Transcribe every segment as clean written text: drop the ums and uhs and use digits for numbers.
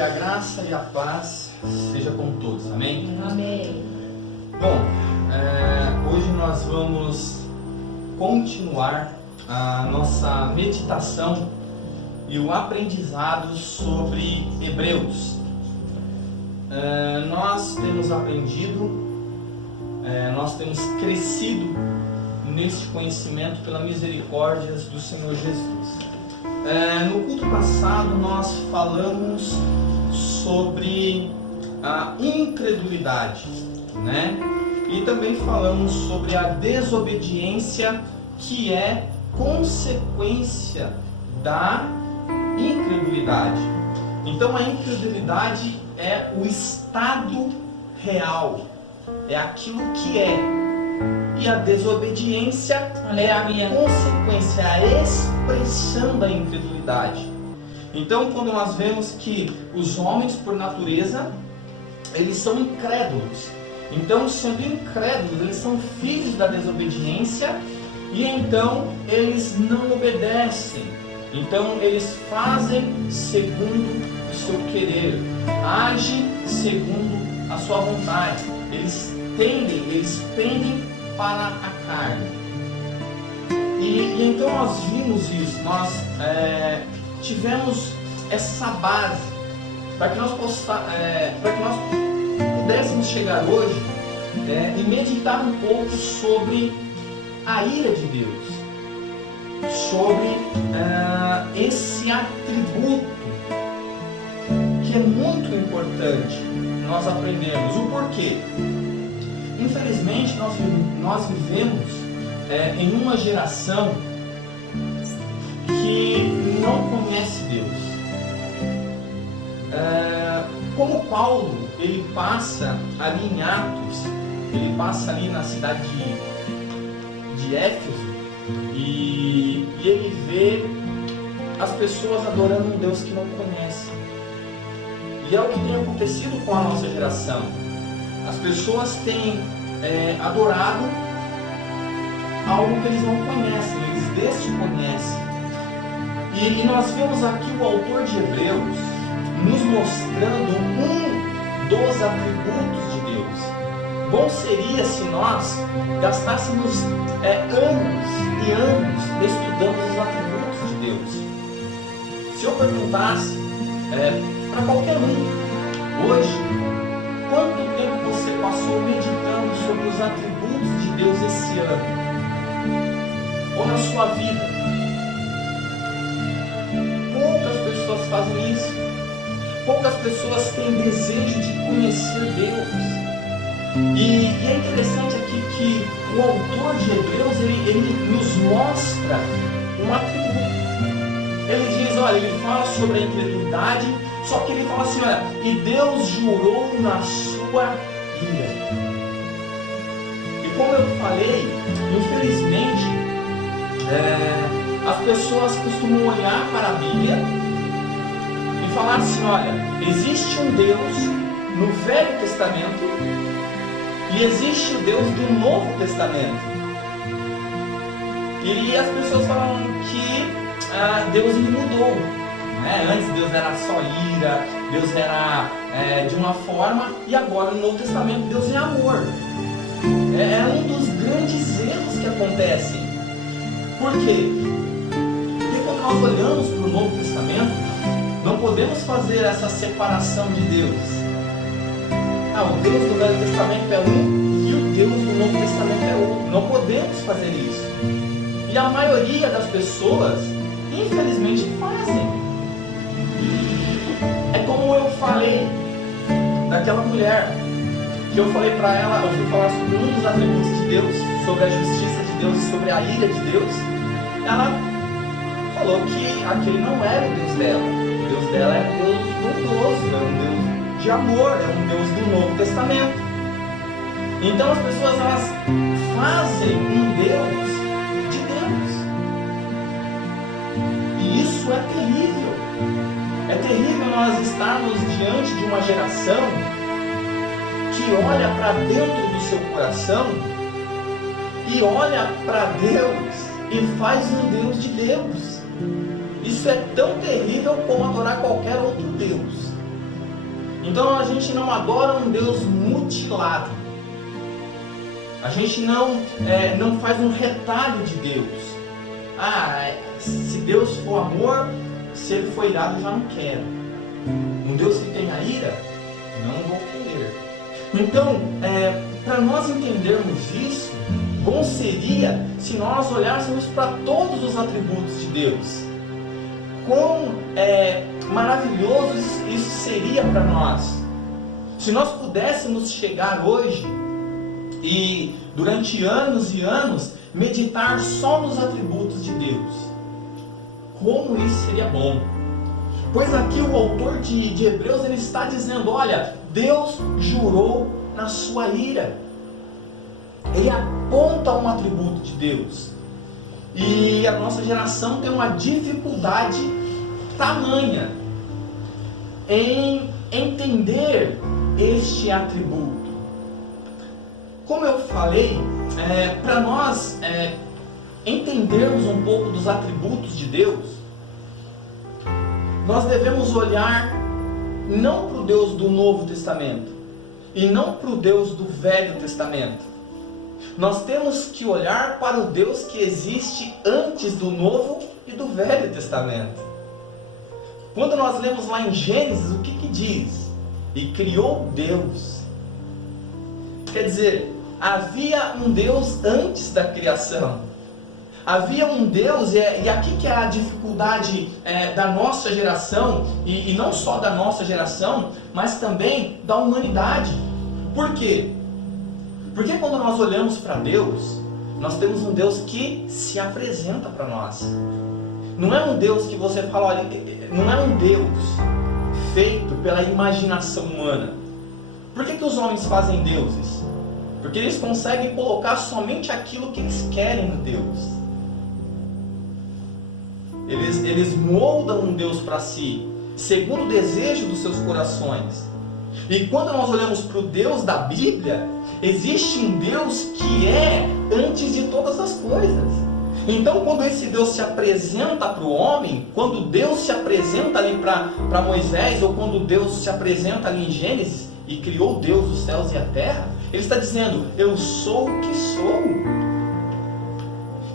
Que a graça e a paz seja com todos, amém? Amém. Bom, hoje nós vamos continuar a nossa meditação e o aprendizado sobre Hebreus. Nós temos aprendido, nós temos crescido neste conhecimento pela misericórdia do Senhor Jesus. No culto passado nós falamos sobre a incredulidade, né? E também falamos sobre a desobediência, que é consequência da incredulidade. Então a incredulidade é o estado real, é aquilo que é. E a desobediência é a consequência, a expressão da incredulidade. Então, quando nós vemos que os homens, por natureza, eles são incrédulos. Então, sendo incrédulos, eles são filhos da desobediência e então eles não obedecem. Então, eles fazem segundo o seu querer, agem segundo a sua vontade. Eles pendem para a carne. E então nós vimos isso, nós tivemos essa base para que nós pudéssemos chegar hoje e meditar um pouco sobre a ira de Deus, sobre esse atributo que é muito importante nós aprendermos. O porquê? Infelizmente nós vivemos em uma geração que não conhece Deus. Como Paulo, ele passa ali em Atos, ele passa ali na cidade de Éfeso e ele vê as pessoas adorando um Deus que não conhece. E é o que tem acontecido com a nossa geração. As pessoas têm adorado algo que eles não conhecem, eles desconhecem. E nós vemos aqui o autor de Hebreus nos mostrando um dos atributos de Deus. Bom seria se nós gastássemos anos e anos estudando os atributos de Deus. Se eu perguntasse para qualquer um hoje, quanto tempo você passou meditando sobre os atributos de Deus esse ano? Ou na sua vida? Poucas pessoas fazem isso. Poucas pessoas têm desejo de conhecer Deus. E é interessante aqui que o autor de Hebreus, ele nos mostra um atributo. Ele diz, olha, ele fala sobre a incredulidade, só que ele fala assim, olha, e Deus jurou na sua ira. E como eu falei, infelizmente, as pessoas costumam olhar para a Bíblia e falar assim, olha, existe um Deus no Velho Testamento e existe o Deus do Novo Testamento. E as pessoas falam que Deus ele mudou. Antes Deus era só ira, Deus era de uma forma, e agora no Novo Testamento Deus é amor. É um dos grandes erros que acontecem. Por quê? Porque quando nós olhamos para o Novo Testamento, não podemos fazer essa separação de Deus. O Deus do Velho Testamento é um e o Deus do Novo Testamento é outro. Não podemos fazer isso. E a maioria das pessoas, infelizmente, fazem. É como eu falei daquela mulher, que eu falei para ela, eu fui falar sobre um dos atributos de Deus, sobre a justiça de Deus e sobre a ira de Deus. Ela falou que aquele não era o Deus dela. O Deus dela é um Deus bondoso, é um Deus de amor, é um Deus do Novo Testamento. Então as pessoas, elas fazem um Deus de Deus. E isso é terrível. É terrível nós estarmos diante de uma geração que olha para dentro do seu coração e olha para Deus e faz um Deus de Deus. Isso é tão terrível como adorar qualquer outro Deus. Então a gente não adora um Deus mutilado. A gente não faz um retalho de Deus. Se Deus for amor, se Ele for irado, eu já não quero. Um Deus que tenha ira, não vou querer. Então, para nós entendermos isso, bom seria se nós olhássemos para todos os atributos de Deus. Quão maravilhoso isso seria para nós. Se nós pudéssemos chegar hoje e durante anos e anos meditar só nos atributos de Deus. Como isso seria bom. Pois aqui o autor de Hebreus ele está dizendo, olha, Deus jurou na sua ira. Ele aponta um atributo de Deus. E a nossa geração tem uma dificuldade tamanha em entender este atributo. Como eu falei, para nós entendermos um pouco dos atributos de Deus, nós devemos olhar não para o Deus do Novo Testamento e não para o Deus do Velho Testamento. Nós temos que olhar para o Deus que existe antes do Novo e do Velho Testamento. Quando nós lemos lá em Gênesis, o que diz? E criou Deus. Quer dizer, havia um Deus antes da criação. Havia um Deus, e aqui que é a dificuldade da nossa geração, e não só da nossa geração, mas também da humanidade. Por quê? Porque quando nós olhamos para Deus, nós temos um Deus que se apresenta para nós. Não é um Deus que você fala, olha, não é um Deus feito pela imaginação humana. Por que os homens fazem deuses? Porque eles conseguem colocar somente aquilo que eles querem no Deus. Eles moldam um Deus para si, segundo o desejo dos seus corações. E quando nós olhamos para o Deus da Bíblia, existe um Deus que é antes de todas as coisas. Então, quando esse Deus se apresenta para o homem, quando Deus se apresenta ali para Moisés, ou quando Deus se apresenta ali em Gênesis, e criou Deus os céus e a terra, Ele está dizendo, eu sou o que sou.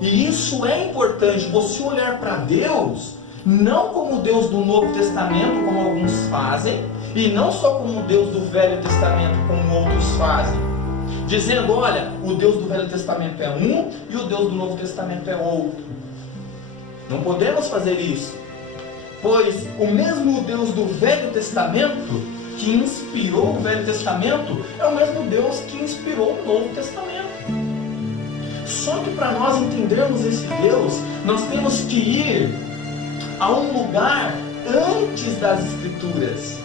E isso é importante, você olhar para Deus, não como o Deus do Novo Testamento, como alguns fazem, e não só como o Deus do Velho Testamento, como outros fazem. Dizendo, olha, o Deus do Velho Testamento é um, e o Deus do Novo Testamento é outro. Não podemos fazer isso, pois o mesmo Deus do Velho Testamento, que inspirou o Velho Testamento, é o mesmo Deus que inspirou o Novo Testamento. Só que para nós entendermos esse Deus, nós temos que ir a um lugar antes das Escrituras.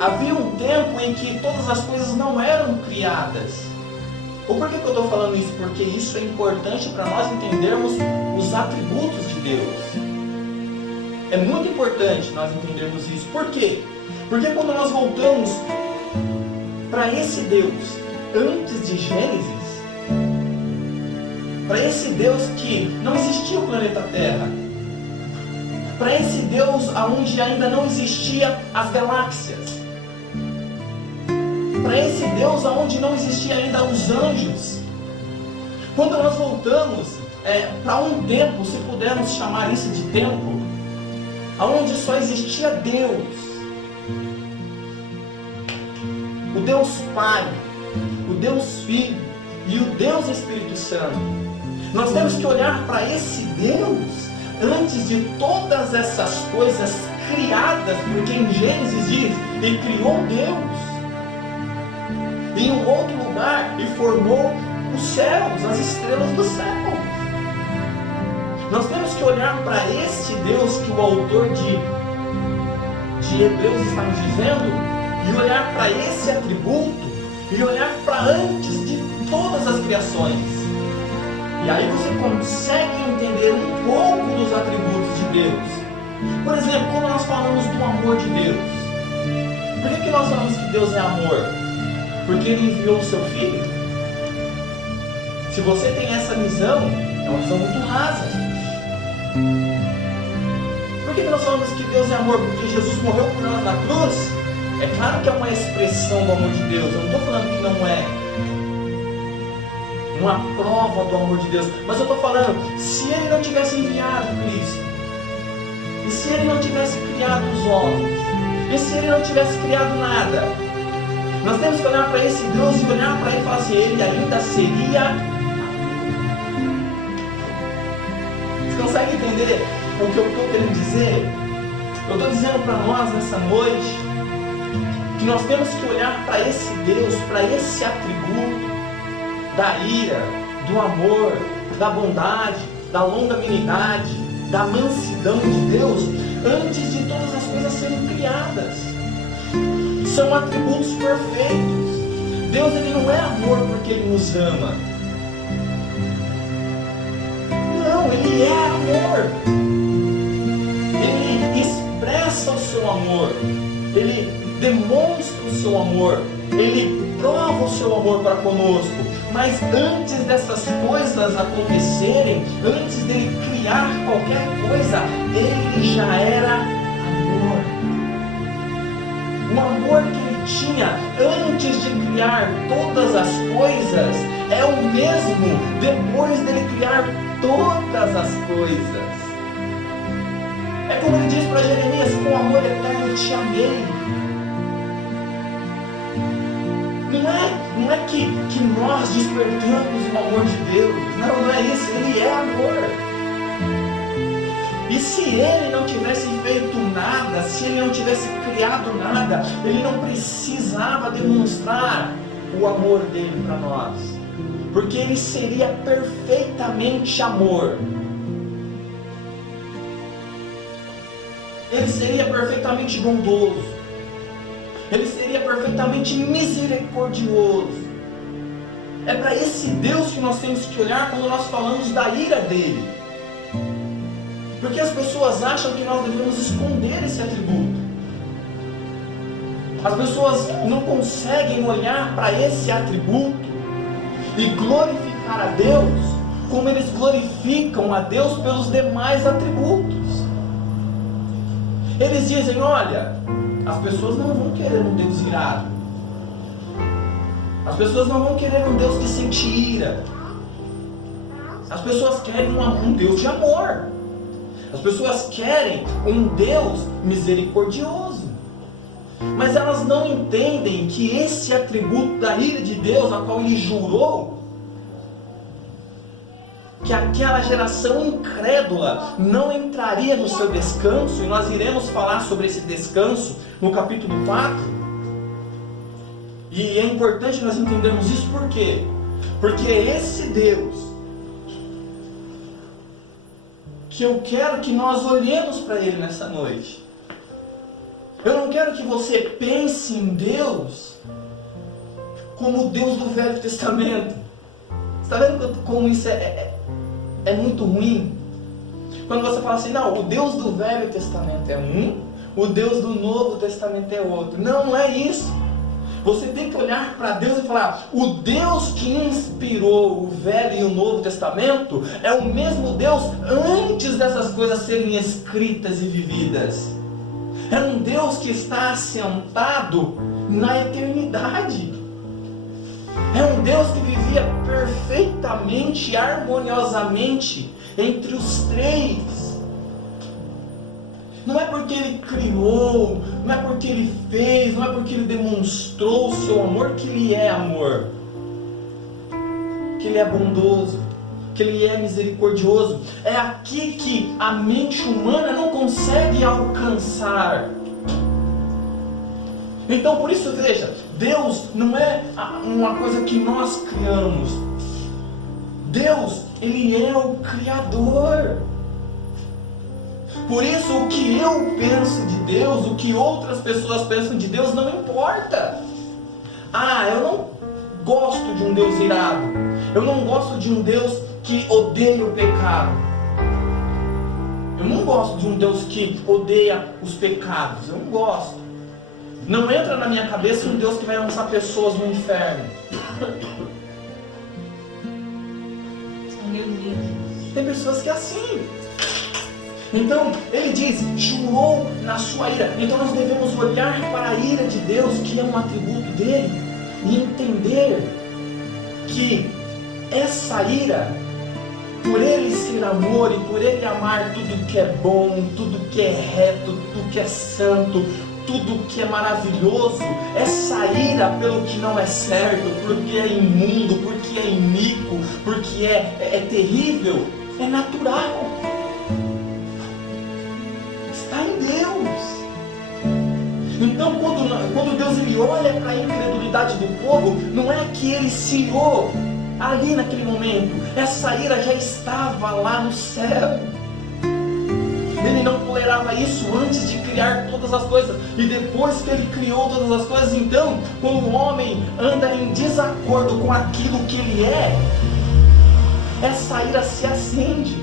Havia um tempo em que todas as coisas não eram criadas. Ou por que eu estou falando isso? Porque isso é importante para nós entendermos os atributos de Deus. É muito importante nós entendermos isso. Por quê? Porque quando nós voltamos para esse Deus antes de Gênesis, para esse Deus que não existia o planeta Terra, para esse Deus onde ainda não existia as galáxias, para esse Deus onde não existia ainda os anjos, quando nós voltamos para um tempo, se pudermos chamar isso de tempo, onde só existia Deus, o Deus Pai, o Deus Filho e o Deus Espírito Santo. Nós temos que olhar para esse Deus antes de todas essas coisas criadas, porque em Gênesis diz, Ele criou Deus em um outro lugar e formou os céus, as estrelas do céu. Nós temos que olhar para esse Deus que o autor de Hebreus está nos dizendo, e olhar para esse atributo, e olhar para antes de todas as criações. E aí você consegue entender um pouco dos atributos de Deus. Por exemplo, quando nós falamos do amor de Deus, por que nós falamos que Deus é amor? Porque Ele enviou o seu Filho? Se você tem essa visão, é uma visão muito rasa. Por que nós falamos que Deus é amor? Porque Jesus morreu por nós na cruz. É claro que é uma expressão do amor de Deus. Eu não estou falando que não é uma prova do amor de Deus. Mas eu estou falando, se Ele não tivesse enviado Cristo, e se Ele não tivesse criado os homens, e se Ele não tivesse criado nada, nós temos que olhar para esse Deus e olhar para Ele e falar assim, Ele ainda seria... Você consegue entender o que eu estou querendo dizer? Eu estou dizendo para nós nessa noite que nós temos que olhar para esse Deus, para esse atributo da ira, do amor, da bondade, da longanimidade, da mansidão de Deus, antes de todas as coisas serem criadas. São atributos perfeitos. Deus, Ele não é amor porque Ele nos ama. Não, Ele é amor. Ele expressa o seu amor. Ele demonstra o seu amor. Ele prova o seu amor para conosco. Mas antes dessas coisas acontecerem, antes dele criar qualquer coisa, Ele já era amor. O amor que Ele tinha antes de criar todas as coisas é o mesmo depois dele criar todas as coisas. É como Ele diz para Jeremias, com amor eterno eu te amei. Não é que nós despertamos o amor de Deus. Não é isso. Ele é amor. E se Ele não tivesse feito nada, se Ele não tivesse criado nada, Ele não precisava demonstrar o amor dele para nós. Porque Ele seria perfeitamente amor. Ele seria perfeitamente bondoso. Ele seria perfeitamente misericordioso. É para esse Deus que nós temos que olhar quando nós falamos da ira dele. Porque as pessoas acham que nós devemos esconder esse atributo. As pessoas não conseguem olhar para esse atributo e glorificar a Deus como eles glorificam a Deus pelos demais atributos. Eles dizem, olha, as pessoas não vão querer um Deus irado. As pessoas não vão querer um Deus que sente ira. As pessoas querem um Deus de amor. As pessoas querem um Deus misericordioso. Mas elas não entendem que esse atributo da ira de Deus, a qual Ele jurou que aquela geração incrédula não entraria no seu descanso, e nós iremos falar sobre esse descanso no capítulo 4. E é importante nós entendermos isso por quê? Porque é esse Deus que eu quero que nós olhemos para Ele nessa noite. Eu não quero que você pense em Deus como o Deus do Velho Testamento. Você está vendo como isso é muito ruim? Quando você fala assim, não, o Deus do Velho Testamento é um, o Deus do Novo Testamento é outro. Não, não é isso. Você tem que olhar para Deus e falar, o Deus que inspirou o Velho e o Novo Testamento é o mesmo Deus antes dessas coisas serem escritas e vividas. É um Deus que está assentado na eternidade. É um Deus que vivia perfeitamente, harmoniosamente entre os três. Não é porque Ele criou, não é porque Ele fez, não é porque Ele demonstrou o seu amor que Ele é amor. Que Ele é bondoso, que Ele é misericordioso. É aqui que a mente humana não consegue alcançar. Então por isso veja, Deus não é uma coisa que nós criamos. Deus, Ele é o Criador. Por isso o que eu penso de Deus, o que outras pessoas pensam de Deus não importa. Eu não gosto de um Deus irado. Eu não gosto de um Deus que odeia o pecado. Eu não gosto de um Deus que odeia os pecados. Eu não gosto. Não entra na minha cabeça um Deus que vai lançar pessoas no inferno. Meu Deus. Tem pessoas que é assim. Então, ele diz, jurou na sua ira. Então nós devemos olhar para a ira de Deus, que é um atributo dele, e entender que essa ira, por ele ser amor e por ele amar tudo que é bom, tudo que é reto, tudo que é santo, tudo que é maravilhoso, essa ira pelo que não é certo, porque é imundo, porque é iníquo, porque é terrível, é natural. Está em Deus. Então quando Deus ele olha para a incredulidade do povo, não é que ele se irou ali naquele momento, essa ira já estava lá no céu. Ele não tolerava isso antes de criar todas as coisas. E depois que ele criou todas as coisas, então, quando o homem anda em desacordo com aquilo que ele é, essa ira se acende.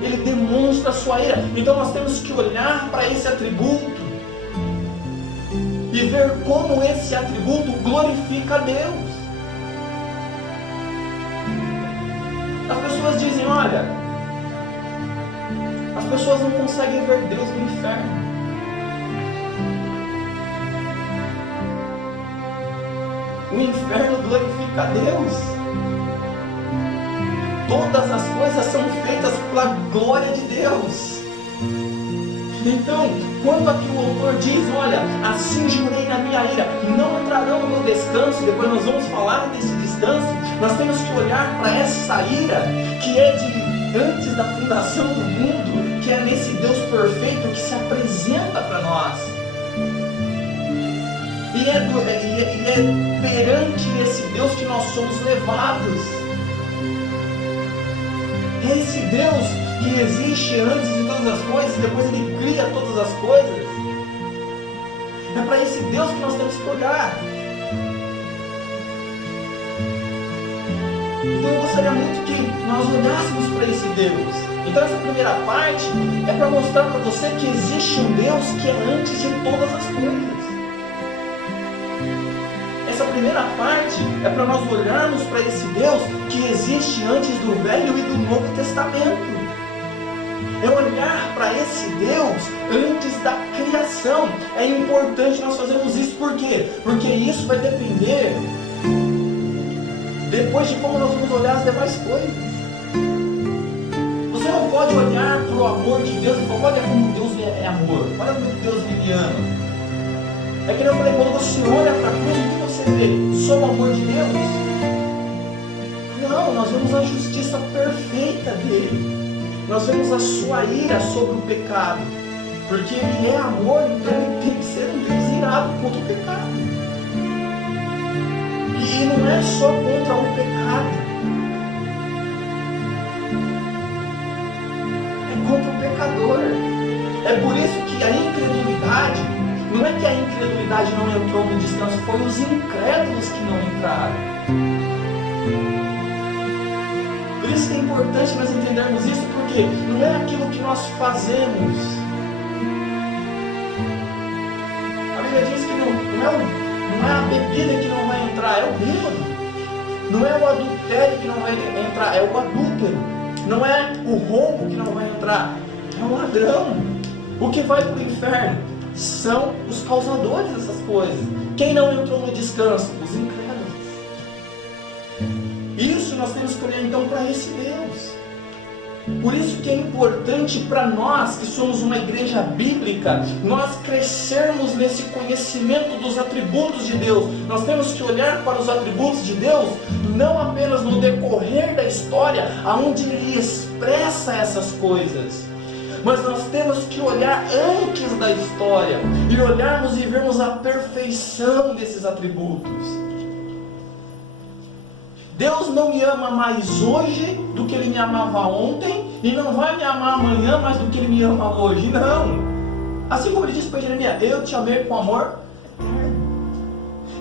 Ele demonstra a sua ira. Então nós temos que olhar para esse atributo e ver como esse atributo glorifica a Deus. As pessoas dizem, olha, as pessoas não conseguem ver Deus no inferno. O inferno glorifica a Deus. Todas as coisas são feitas pela glória de Deus. Então, quando aqui o autor diz, olha, assim jurei na minha ira, não entrarão no meu descanso, depois nós vamos falar desse descanso, nós temos que olhar para essa ira, que é de antes da fundação do mundo, que é nesse Deus perfeito que se apresenta para nós. E é perante esse Deus que nós somos levados. É esse Deus que existe antes de todas as coisas, e depois ele cria todas as coisas. É para esse Deus que nós temos que olhar. Então eu gostaria muito que nós olhássemos para esse Deus. Então essa primeira parte é para mostrar para você que existe um Deus que é antes de todas as coisas. Essa primeira parte é para nós olharmos para esse Deus que existe antes do Velho e do Novo Testamento. É olhar para esse Deus antes da criação. É importante nós fazermos isso. Por quê? Porque isso vai depender depois de como nós vamos olhar as demais coisas. Você não pode olhar para o amor de Deus e falar, olha como Deus é amor, olha como Deus me ama. É que eu falei, quando você olha para a cruz, o que você vê? Só o amor de Deus? Não, nós vemos a justiça perfeita dele. Nós vemos a sua ira sobre o pecado. Porque ele é amor, então ele tem que ser um Deus irado contra o pecado. E não é só contra o pecado. É contra o pecador. É por isso que a incredulidade, não é que a incredulidade não entrou no descanso, foi os incrédulos que não entraram. Por isso que é importante nós entendermos isso, porque não é aquilo que nós fazemos. A Bíblia diz que não é a bebida que não vai entrar, é o bêbado. Não é o adultério que não vai entrar, é o adúltero. Não é o roubo que não vai entrar, é o ladrão. O que vai para o inferno são os causadores dessas coisas. Quem não entrou no descanso? Os incrédulos. Isso nós temos que olhar então para esse Deus. Por isso que é importante para nós que somos uma igreja bíblica, nós crescermos nesse conhecimento dos atributos de Deus. Nós temos que olhar para os atributos de Deus, não apenas no decorrer da história, aonde Ele expressa essas coisas, mas nós temos que olhar antes da história, e olharmos e vermos a perfeição desses atributos. Deus não me ama mais hoje do que Ele me amava ontem, e não vai me amar amanhã mais do que Ele me ama hoje, não. Assim como Ele disse para Jeremias, eu te amei com amor eterno.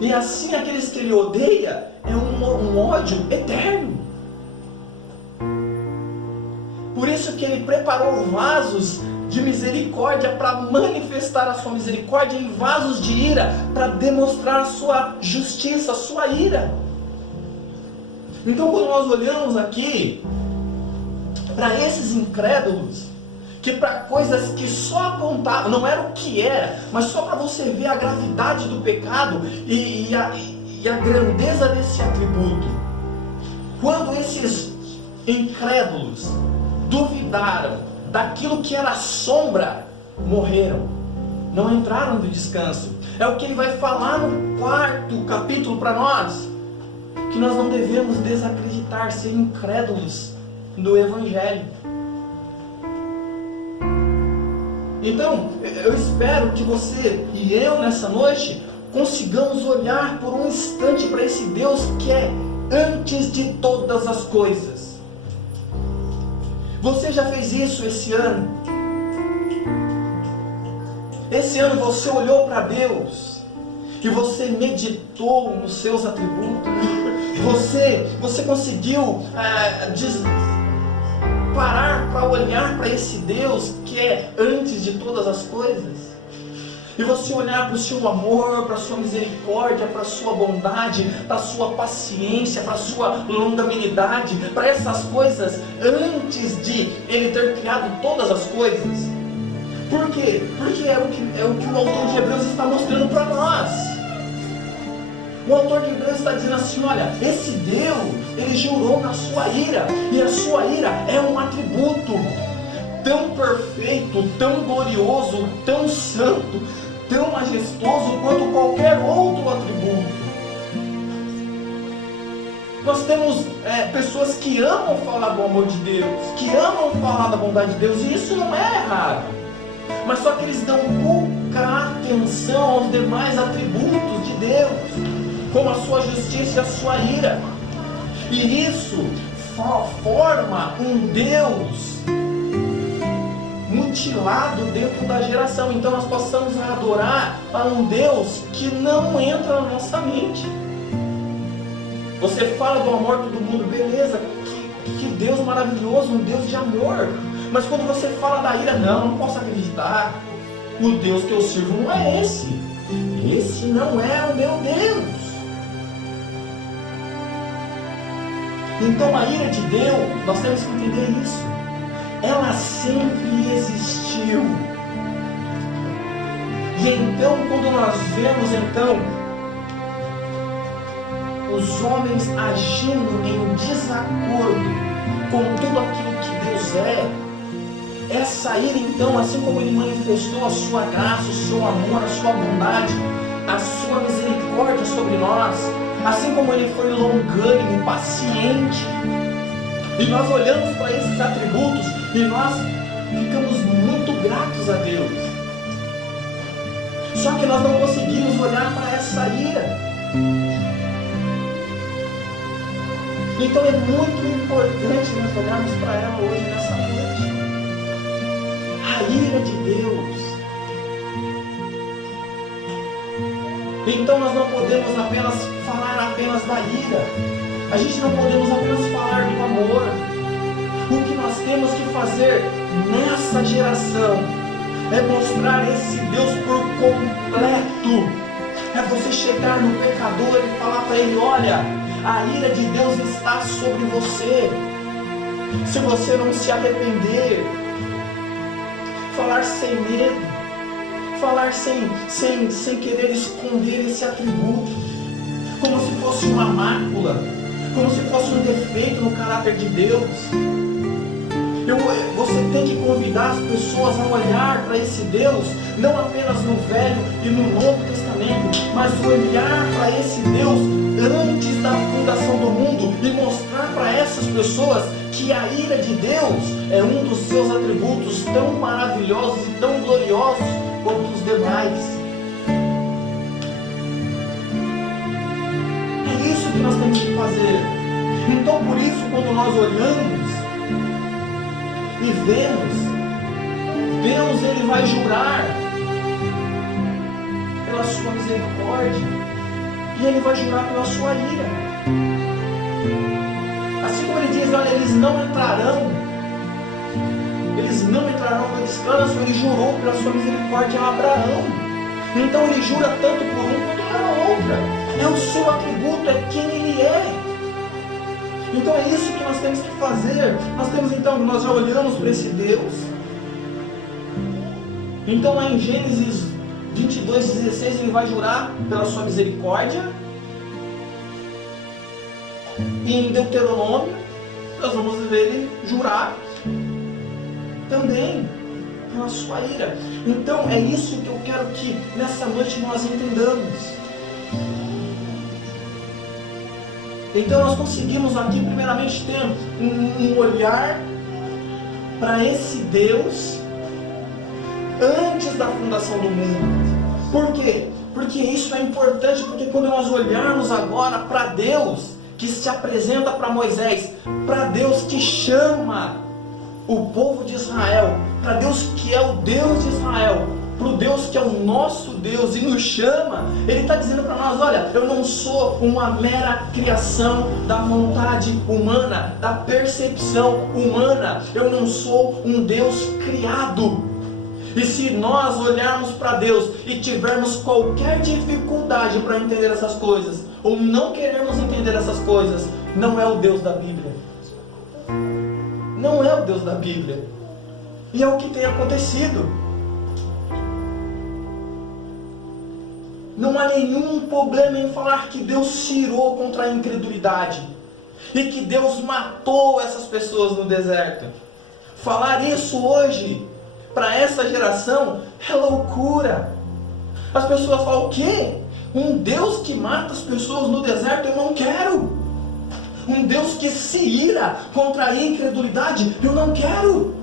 E assim aqueles que Ele odeia, é um ódio eterno. Por isso que Ele preparou vasos de misericórdia para manifestar a sua misericórdia, e vasos de ira para demonstrar a sua justiça, a sua ira. Então quando nós olhamos aqui para esses incrédulos, que para coisas que só apontavam, não era o que era, mas só para você ver a gravidade do pecado e a grandeza desse atributo. Quando esses incrédulos duvidaram daquilo que era sombra, morreram, não entraram no descanso. É o que ele vai falar no 4º capítulo para nós, que nós não devemos desacreditar, ser incrédulos do Evangelho. Então, eu espero que você e eu nessa noite consigamos olhar por um instante para esse Deus que é antes de todas as coisas. Você já fez isso esse ano? Esse ano você olhou para Deus e você meditou nos seus atributos? Você conseguiu parar para olhar para esse Deus que é antes de todas as coisas? E você olhar para o seu amor, para a sua misericórdia, para a sua bondade, para a sua paciência, para a sua longanimidade, para essas coisas antes de Ele ter criado todas as coisas. Por quê? Porque é o que o autor de Hebreus está mostrando para nós. O autor de Hebreus está dizendo assim, olha, esse Deus, Ele jurou na sua ira, e a sua ira é um atributo tão perfeito, tão glorioso, tão santo, tão majestoso quanto qualquer outro atributo. Nós temos pessoas que amam falar do amor de Deus, que amam falar da bondade de Deus, e isso não é errado, mas só que eles dão pouca atenção aos demais atributos de Deus, como a sua justiça e a sua ira, e isso forma um Deus mutilado dentro da geração. Então nós possamos adorar a um Deus que não entra na nossa mente. Você fala do amor, todo mundo, beleza, que Deus maravilhoso, um Deus de amor. Mas quando você fala da ira, não posso acreditar, o Deus que eu sirvo não é esse. Esse não é o meu Deus. Então a ira de Deus, nós temos que entender isso, ela sempre existiu. E então, quando nós vemos os homens agindo em desacordo com tudo aquilo que Deus essa ira então, assim como Ele manifestou a sua graça, o seu amor, a sua bondade, a sua misericórdia sobre nós, assim como Ele foi longânimo, paciente, e nós olhamos para esses atributos e nós ficamos muito gratos a Deus. Só que nós não conseguimos olhar para essa ira. Então é muito importante nós olharmos para ela hoje, nessa noite. A ira de Deus. Então nós não podemos apenas falar da ira. A gente não podemos apenas falar do amor. O que nós temos que fazer nessa geração é mostrar esse Deus por completo. É você chegar no pecador e falar para ele, olha, a ira de Deus está sobre você. Se você não se arrepender, falar sem medo, falar sem querer esconder esse atributo, como se fosse uma mácula, como se fosse um defeito no caráter de Deus. Você tem que convidar as pessoas a olhar para esse Deus, não apenas no Velho e no Novo Testamento, mas olhar para esse Deus antes da fundação do mundo e mostrar para essas pessoas que a ira de Deus é um dos seus atributos tão maravilhosos e tão gloriosos quanto os demais. É isso que nós temos que fazer. Então, por isso, quando nós olhamos e vemos, Deus, Ele vai jurar pela sua misericórdia e Ele vai jurar pela sua ira. Assim como Ele diz, olha, eles não entrarão no descanso. Ele jurou pela sua misericórdia a Abraão. Então Ele jura tanto por um quanto pela outra. É o seu atributo, é quem Ele é. Então é isso que nós temos que fazer. Nós já olhamos para esse Deus, Então lá em Gênesis 22:16 ele vai jurar pela sua misericórdia. E em Deuteronômio nós vamos ver ele jurar também pela sua ira. Então é isso que eu quero que nessa noite nós entendamos. Então nós conseguimos aqui primeiramente ter um olhar para esse Deus antes da fundação do mundo. Por quê? Porque isso é importante, porque quando nós olharmos agora para Deus que se apresenta para Moisés, para Deus que chama o povo de Israel, para Deus que é o Deus de Israel, para o Deus que é o nosso Deus e nos chama, Ele está dizendo para nós: olha, eu não sou uma mera criação da vontade humana, da percepção humana, eu não sou um Deus criado. E se nós olharmos para Deus e tivermos qualquer dificuldade para entender essas coisas, ou não queremos entender essas coisas, não é o Deus da Bíblia. Não é o Deus da Bíblia. E é o que tem acontecido. Não há nenhum problema em falar que Deus se irou contra a incredulidade e que Deus matou essas pessoas no deserto. Falar isso hoje para essa geração é loucura. As pessoas falam: o quê? Um Deus que mata as pessoas no deserto? Eu não quero. Um Deus que se ira contra a incredulidade? Eu não quero.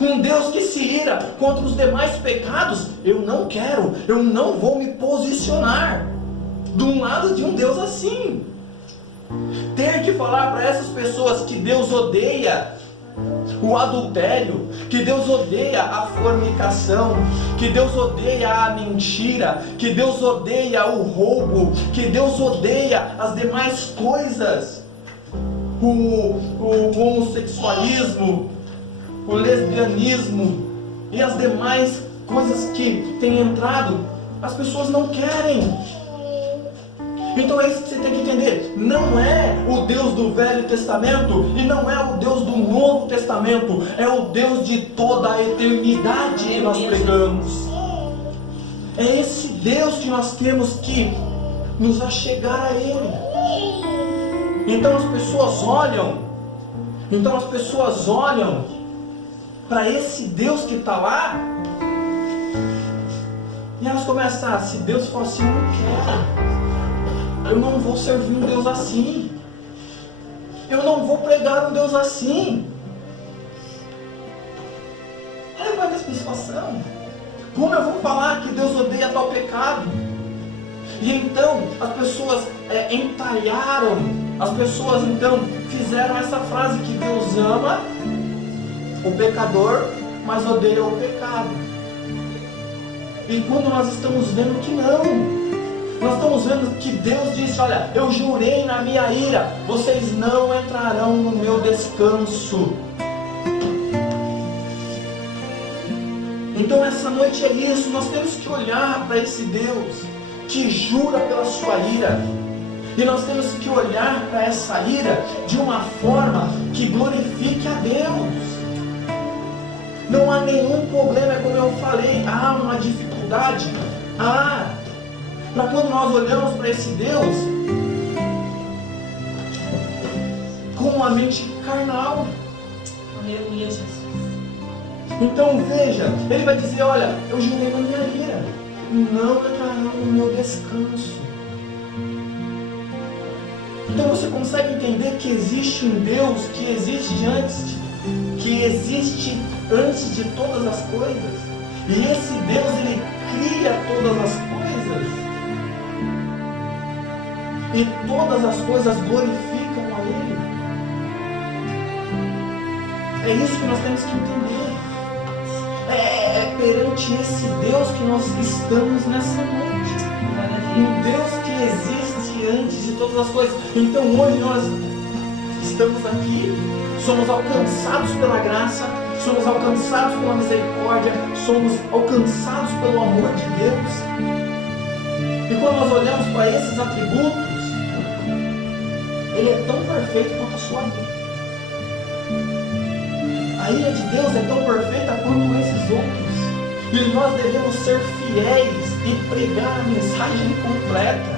Um Deus que se ira contra os demais pecados? Eu não quero. Eu não vou me posicionar de um lado de um Deus assim. Ter que falar para essas pessoas que Deus odeia o adultério, que Deus odeia a fornicação, que Deus odeia a mentira, que Deus odeia o roubo, que Deus odeia as demais coisas, o homossexualismo, o lesbianismo e as demais coisas que têm entrado, as pessoas não querem. Então é isso que você tem que entender. Não é o Deus do Velho Testamento e não é o Deus do Novo Testamento. É o Deus de toda a eternidade que nós pregamos. É esse Deus que nós temos que nos achegar a Ele. Então as pessoas olham para esse Deus que está lá e elas começam: se Deus for assim, eu não quero. Eu não vou servir um Deus assim. Eu não vou pregar um Deus assim. Olha como é que as pessoas são. Como eu vou falar que Deus odeia tal pecado? E então as pessoas entalharam, as pessoas então fizeram essa frase que Deus ama o pecador, mas odeia o pecado. E quando nós estamos vendo que não, nós estamos vendo que Deus disse: olha, eu jurei na minha ira, vocês não entrarão no meu descanso. Então essa noite é isso, nós temos que olhar para esse Deus que jura pela sua ira. E nós temos que olhar para essa ira de uma forma que glorifique a Deus. Não há nenhum problema, como eu falei, há uma dificuldade. Para quando nós olhamos para esse Deus com uma mente carnal. Aleluia, Jesus. Então veja, ele vai dizer: olha, eu jurei na minha ira, não entrarão no meu descanso. Então você consegue entender que existe um Deus que existe antes de todas as coisas. E esse Deus, ele cria todas as coisas. E todas as coisas glorificam a Ele. É isso que nós temos que entender. É perante esse Deus que nós estamos nessa noite. Um Deus que existe antes de todas as coisas. Então hoje nós estamos aqui, somos alcançados pela graça, somos alcançados pela misericórdia, somos alcançados pelo amor de Deus. E quando nós olhamos para esses atributos, Ele é tão perfeito quanto a sua vida. A ira de Deus é tão perfeita quanto esses outros. E nós devemos ser fiéis e pregar a mensagem completa.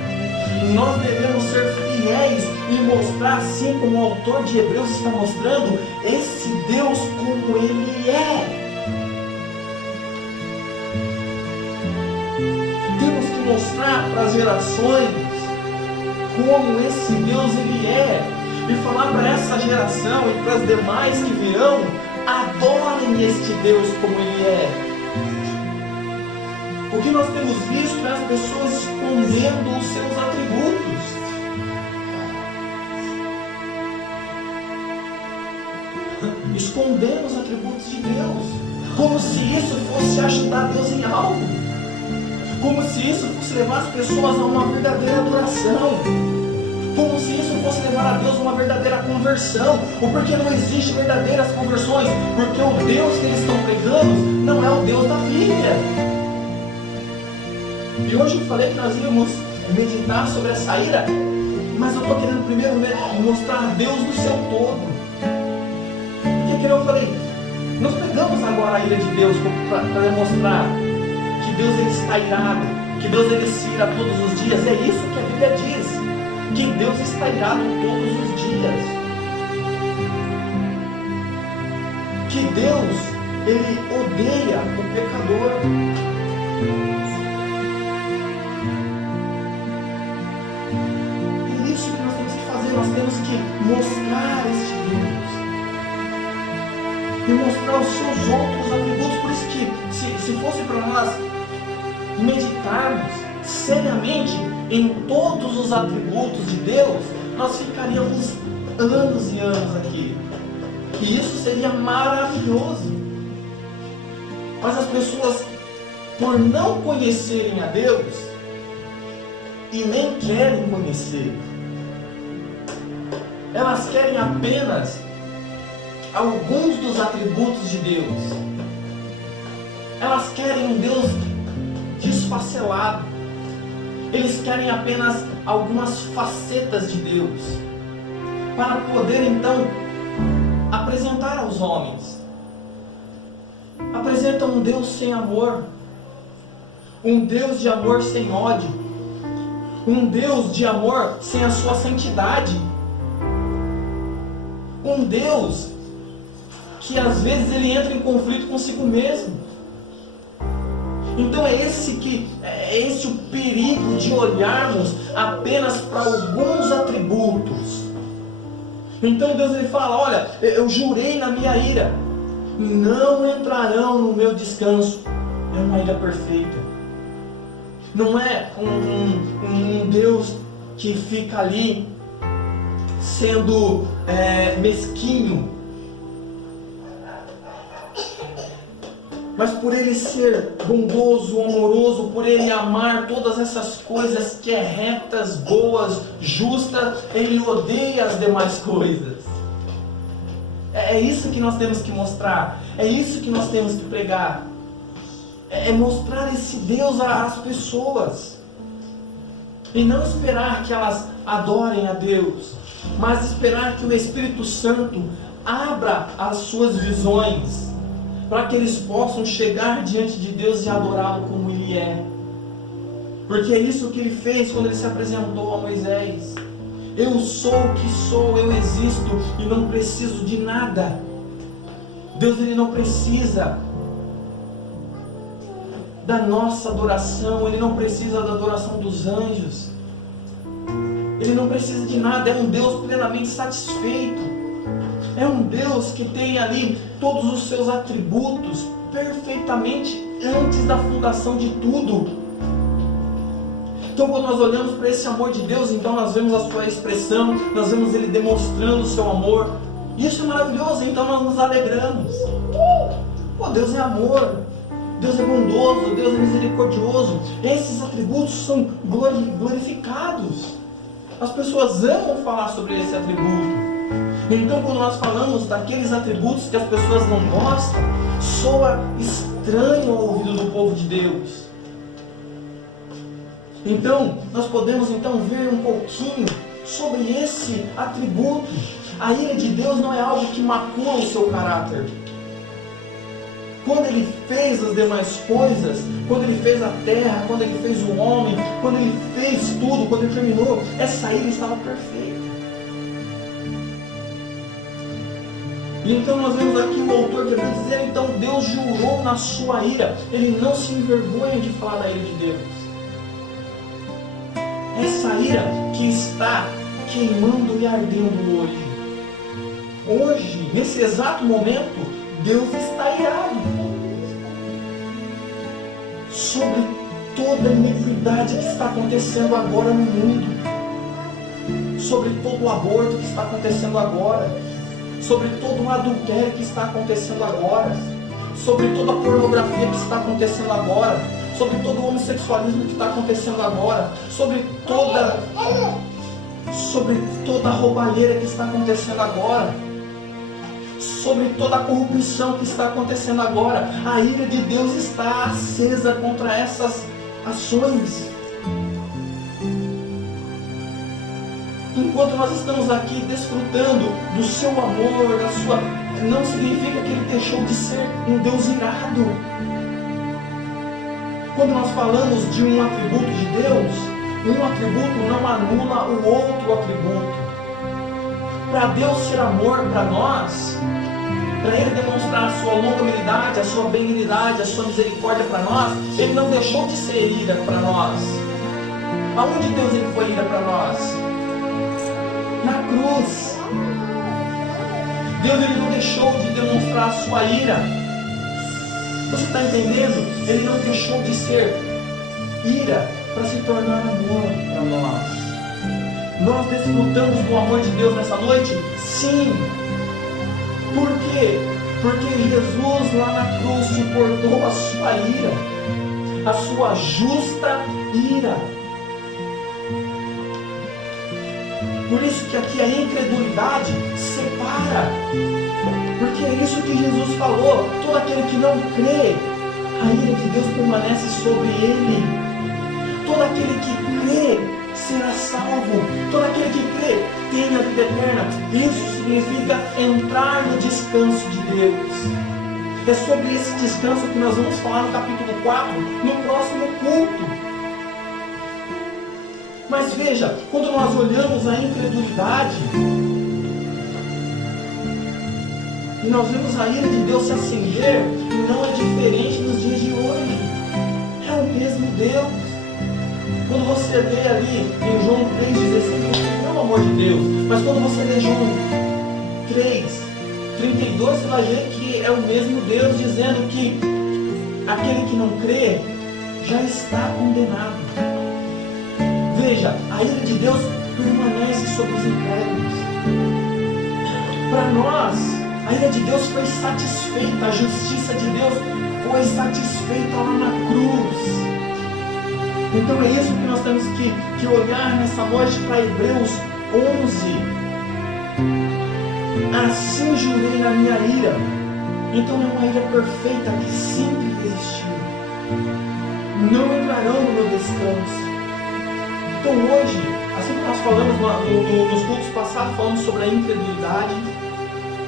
Nós devemos ser fiéis e mostrar, assim como o autor de Hebreus está mostrando, esse Deus como Ele é. Temos que mostrar para as gerações como esse Deus Ele é. E falar para essa geração e para as demais que virão, adorem este Deus como Ele é. O que nós temos visto é as pessoas escondendo os seus atributos. Escondendo os atributos de Deus. Como se isso fosse ajudar Deus em algo. Como se isso fosse levar as pessoas a uma verdadeira adoração. Como se isso fosse levar a Deus a uma verdadeira conversão. Ou porque não existe verdadeiras conversões. Porque o Deus que eles estão pregando não é o Deus da Bíblia. E hoje eu falei que nós íamos meditar sobre essa ira, mas eu estou querendo primeiro mostrar Deus no seu todo. Porque eu falei, nós pegamos agora a ira de Deus para demonstrar que Deus ele está irado, que Deus ele se ira todos os dias. É isso que a Bíblia diz, que Deus está irado todos os dias. Que Deus ele odeia o pecador. Nós temos que mostrar este Deus e mostrar os seus outros atributos. Por isso que se fosse para nós meditarmos seriamente em todos os atributos de Deus, nós ficaríamos anos e anos aqui. E isso seria maravilhoso. Mas as pessoas, por não conhecerem a Deus e nem querem conhecer, elas querem apenas alguns dos atributos de Deus. Elas querem um Deus desfacelado. Eles querem apenas algumas facetas de Deus, para poder então apresentar aos homens. Apresentam um Deus sem amor, um Deus de amor sem ódio, um Deus de amor sem a sua santidade. Um Deus que às vezes ele entra em conflito consigo mesmo. Então é esse o perigo de olharmos apenas para alguns atributos. Então Deus ele fala, olha, eu jurei na minha ira, não entrarão no meu descanso. É uma ira perfeita. Não é um Deus que fica ali sendo mesquinho, mas por ele ser bondoso, amoroso, por ele amar todas essas coisas que é retas, boas, justas, ele odeia as demais coisas. É isso que nós temos que mostrar, é isso que nós temos que pregar, é mostrar esse Deus às pessoas, e não esperar que elas adorem a Deus, mas esperar que o Espírito Santo abra as suas visões, para que eles possam chegar diante de Deus e adorá-lo como Ele é. Porque é isso que Ele fez quando Ele se apresentou a Moisés. Eu sou o que sou, eu existo e não preciso de nada. Deus ele não precisa da nossa adoração, Ele não precisa da adoração dos anjos. Ele não precisa de nada, é um Deus plenamente satisfeito. É um Deus que tem ali todos os seus atributos perfeitamente antes da fundação de tudo. Então quando nós olhamos para esse amor de Deus, então nós vemos a sua expressão, nós vemos Ele demonstrando o seu amor. Isso é maravilhoso, então nós nos alegramos. Pô, Deus é amor, Deus é bondoso, Deus é misericordioso. Esses atributos são glorificados. As pessoas amam falar sobre esse atributo. Então quando nós falamos daqueles atributos que as pessoas não gostam, soa estranho ao ouvido do povo de Deus. Então nós podemos então ver um pouquinho sobre esse atributo. A ira de Deus não é algo que macula o seu caráter. Quando Ele fez as demais coisas, quando Ele fez a terra, quando Ele fez o homem, quando Ele fez tudo, quando Ele terminou, essa ira estava perfeita. E então nós vemos aqui o autor de Hebreus dizer, então Deus jurou na sua ira. Ele não se envergonha de falar da ira de Deus. Essa ira que está queimando e ardendo hoje. Hoje, nesse exato momento, Deus está irado sobre toda a iniquidade que está acontecendo agora no mundo, sobre todo o aborto que está acontecendo agora, sobre todo o adultério que está acontecendo agora, sobre toda a pornografia que está acontecendo agora, sobre todo o homossexualismo que está acontecendo agora, sobre toda a roubalheira que está acontecendo agora, sobre toda a corrupção que está acontecendo agora. A ira de Deus está acesa contra essas ações. Enquanto nós estamos aqui desfrutando do seu amor, da sua... não significa que Ele deixou de ser um Deus irado. Quando nós falamos de um atributo de Deus, um atributo não anula o outro atributo. Para Deus ser amor para nós, para Ele demonstrar a sua longanimidade, a sua benignidade, a sua misericórdia para nós, Ele não deixou de ser ira para nós. Aonde Deus Ele foi ira para nós? Na cruz. Deus Ele não deixou de demonstrar a sua ira. Você está entendendo? Ele não deixou de ser ira para se tornar amor para nós. Nós desfrutamos do amor de Deus nessa noite? Sim. Por quê? Porque Jesus lá na cruz suportou a sua ira, a sua justa ira. Por isso que aqui a incredulidade separa. Porque é isso que Jesus falou. Todo aquele que não crê, a ira de Deus permanece sobre ele. Todo aquele que crê será salvo. Todo aquele que crê tem a vida eterna. Isso significa entrar no descanso de Deus. É sobre esse descanso que nós vamos falar no capítulo 4, no próximo culto. Mas veja, quando nós olhamos a incredulidade, e nós vemos a ira de Deus se acender, não é diferente nos dias de hoje. É o mesmo Deus. Quando você lê ali em João 3,16, você vê o amor de Deus. Mas quando você lê João 3,32, você vai ver que é o mesmo Deus dizendo que aquele que não crê já está condenado. Veja, a ira de Deus permanece sobre os incrédulos. Para nós, a ira de Deus foi satisfeita, a justiça de Deus foi satisfeita lá na cruz. Então é isso que nós temos que olhar nessa noite para Hebreus 11. Assim jurei na minha ira. Então é uma ira perfeita que sempre existiu. Não entrarão no meu descanso. Então hoje, assim como nós falamos nos cultos passados, falamos sobre a incredulidade,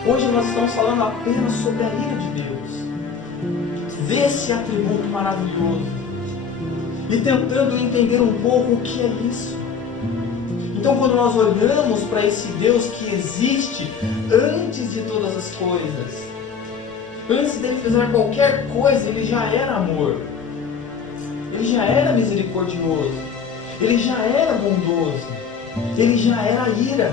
hoje nós estamos falando apenas sobre a ira de Deus, desse atributo maravilhoso, e tentando entender um pouco o que é isso. Então quando nós olhamos para esse Deus que existe antes de todas as coisas, antes dele fazer qualquer coisa, ele já era amor, ele já era misericordioso, ele já era bondoso, ele já era ira.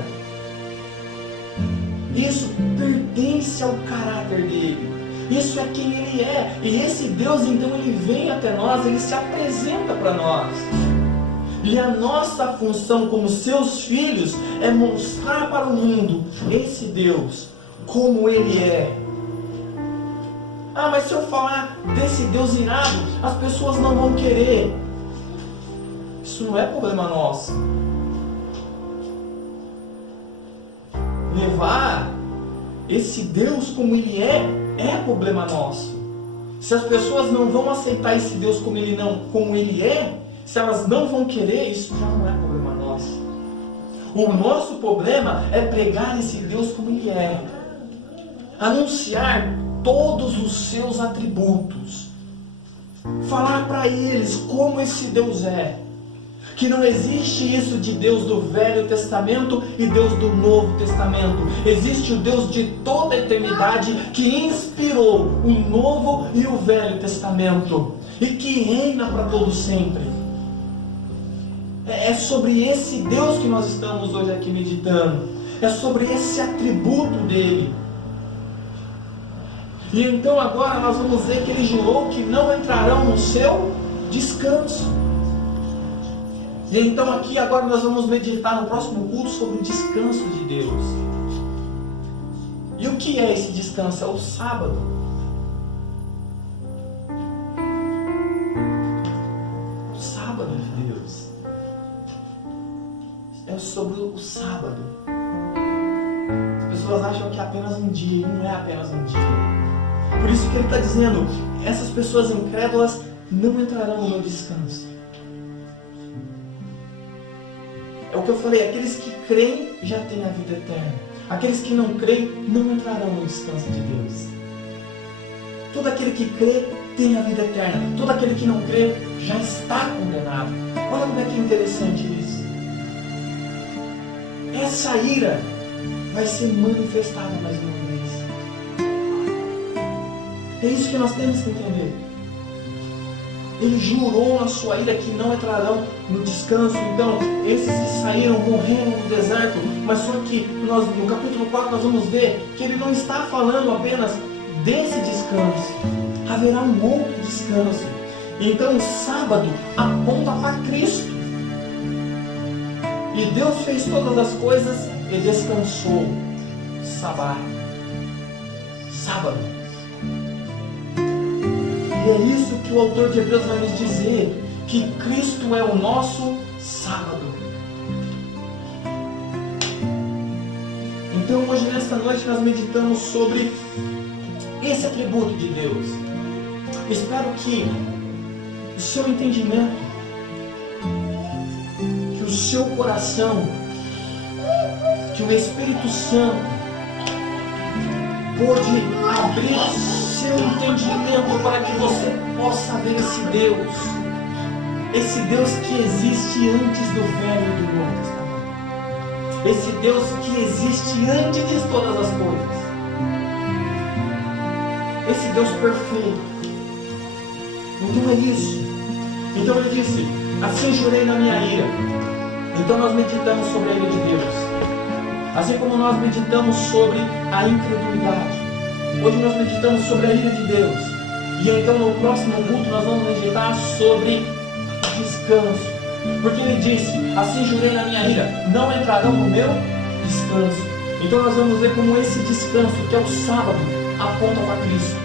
Isso pertence ao caráter dele, isso é quem ele é. E esse Deus então ele vem até nós, ele se apresenta para nós. E a nossa função como seus filhos é mostrar para o mundo esse Deus, como ele é. Ah, mas se eu falar desse Deus irado, as pessoas não vão querer. Isso não é problema nosso. Levar esse Deus como ele é problema nosso. Se as pessoas não vão aceitar esse Deus como ele é, se elas não vão querer, isso já não é problema nosso. O nosso problema é pregar esse Deus como ele é. Anunciar todos os seus atributos, falar para eles como esse Deus é, que não existe isso de Deus do Velho Testamento e Deus do Novo Testamento. Existe o Deus de toda a eternidade que inspirou o Novo e o Velho Testamento e que reina para todo sempre. É sobre esse Deus que nós estamos hoje aqui meditando. É sobre esse atributo dele. E então agora nós vamos ver que ele jurou que não entrarão no seu descanso. E então aqui agora nós vamos meditar no próximo culto sobre o descanso de Deus. E o que é esse descanso? É o sábado. O sábado de Deus. É sobre o sábado. As pessoas acham que é apenas um dia, e não é apenas um dia. Por isso que ele está dizendo, essas pessoas incrédulas não entrarão no meu descanso. É o que eu falei, aqueles que creem já têm a vida eterna. Aqueles que não creem não entrarão no descanso de Deus. Todo aquele que crê tem a vida eterna. Todo aquele que não crê já está condenado. Olha como é que é interessante isso. Essa ira vai ser manifestada mais uma vez. É isso que nós temos que entender. Ele jurou na sua ira que não entrarão no descanso. Então, esses que saíram morreram no deserto. Mas só que no capítulo 4 nós vamos ver que ele não está falando apenas desse descanso. Haverá um outro descanso. Então, o sábado aponta para Cristo. E Deus fez todas as coisas e descansou. Sábado. E é isso que o autor de Hebreus vai nos dizer, que Cristo é o nosso sábado. Então hoje, nesta noite, nós meditamos sobre esse atributo de Deus. Espero que o seu entendimento, que o seu coração, que o Espírito Santo pode abrir seu entendimento para que você possa ver esse Deus que existe antes do Velho e do Novo Testamento, esse Deus que existe antes de todas as coisas, esse Deus perfeito. Então é isso. Então ele disse, assim jurei na minha ira. Então nós meditamos sobre a ira de Deus, assim como nós meditamos sobre a incredulidade. Hoje nós meditamos sobre a ira de Deus. E então no próximo culto nós vamos meditar sobre descanso. Porque ele disse, assim jurei na minha ira, não entrarão no meu descanso. Então nós vamos ver como esse descanso, que é o sábado, aponta para Cristo.